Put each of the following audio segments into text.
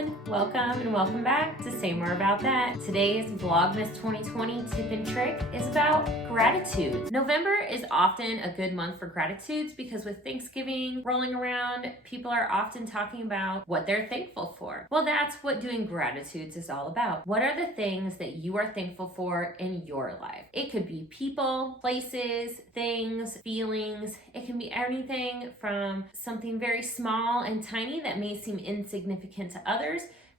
everyone, welcome and welcome back to Say More About That. Today's Vlogmas 2020 tip and trick is about gratitude. November is often a good month for gratitudes because with Thanksgiving rolling around, people are often talking about what they're thankful for. Well, that's what doing gratitudes is all about. What are the things that you are thankful for in your life? It could be people, places, things, feelings. It can be anything from something very small and tiny that may seem insignificant to others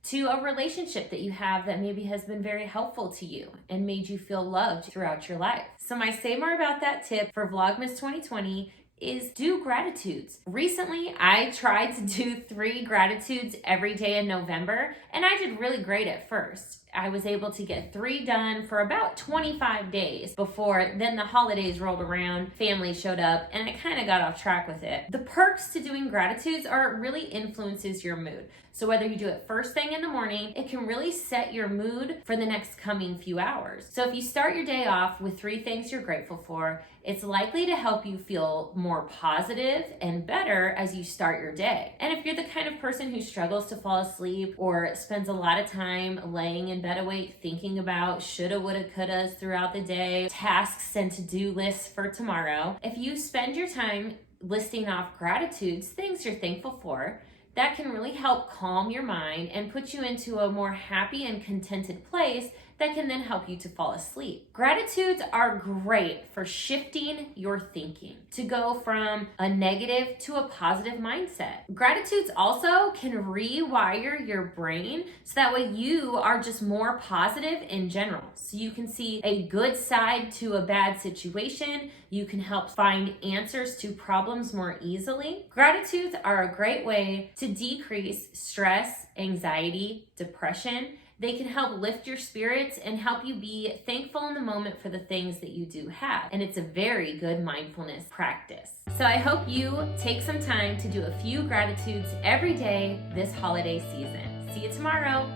to a relationship that you have that maybe has been very helpful to you and made you feel loved throughout your life. So my Say More About That tip for Vlogmas 2020 is do gratitudes. Recently, I tried to do 3 gratitudes every day in November, and I did really great at first. I was able to get 3 done for about 25 days before then the holidays rolled around, family showed up, and I kind of got off track with it. The perks to doing gratitudes are it really influences your mood. So whether you do it first thing in the morning, it can really set your mood for the next coming few hours. So if you start your day off with 3 things you're grateful for, it's likely to help you feel more positive and better as you start your day. And if you're the kind of person who struggles to fall asleep or spends a lot of time laying in bed awake thinking about shoulda, woulda, couldas throughout the day, tasks and to-do lists for tomorrow, if you spend your time listing off gratitudes, things you're thankful for, that can really help calm your mind and put you into a more happy and contented place that can then help you to fall asleep. Gratitudes are great for shifting your thinking to go from a negative to a positive mindset. Gratitudes also can rewire your brain so that way you are just more positive in general. So you can see a good side to a bad situation. You can help find answers to problems more easily. Gratitudes are a great way to decrease stress, anxiety, depression. They can help lift your spirits and help you be thankful in the moment for the things that you do have. And it's a very good mindfulness practice. So I hope you take some time to do a few gratitudes every day this holiday season. See you tomorrow.